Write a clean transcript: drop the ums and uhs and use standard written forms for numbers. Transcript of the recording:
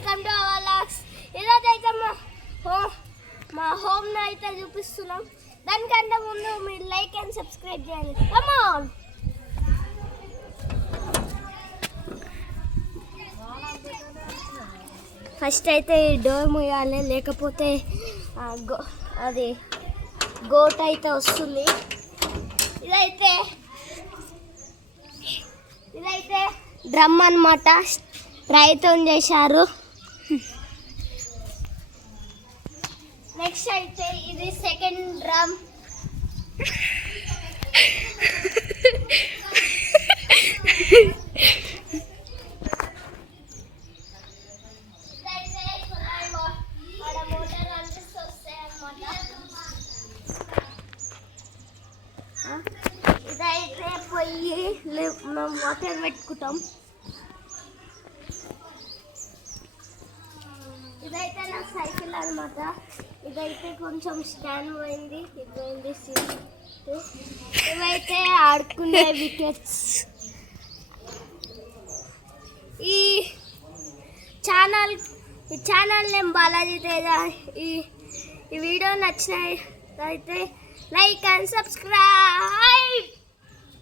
Welcome to our logs. ఈరోజు అయితే మా హోమ్ అయితే చూపిస్తున్నాం. దానికంటే ముందు మీరు లైక్ అండ్ సబ్స్క్రైబ్ చేయండి. Come on. ఫస్ట్ అయితే ఈ డోర్ మూయాలి, లేకపోతే అది గోట్ అయితే వస్తుంది. ఇదైతే డ్రమ్ అన్నమాట, రాయితో చేశారు. నెక్స్ట్ అయితే ఇది సెకండ్ డ్రమ్. ఇదైతే పొయ్యి మనం వాటర్ పెట్టుకుంటాం. ఇదైతే నా సైకిల్ అనమాట. ఇదైతే కొంచెం స్టాండ్ పోయింది, ఇది పోయింది సీట్. ఇవైతే ఆడుకునే వికెట్స్. ఈ ఛానల్ నేమ్ బాలాజీ తేజ. ఈ వీడియో నచ్చినట్లయితే లైక్ అండ్ సబ్స్క్రైబ్.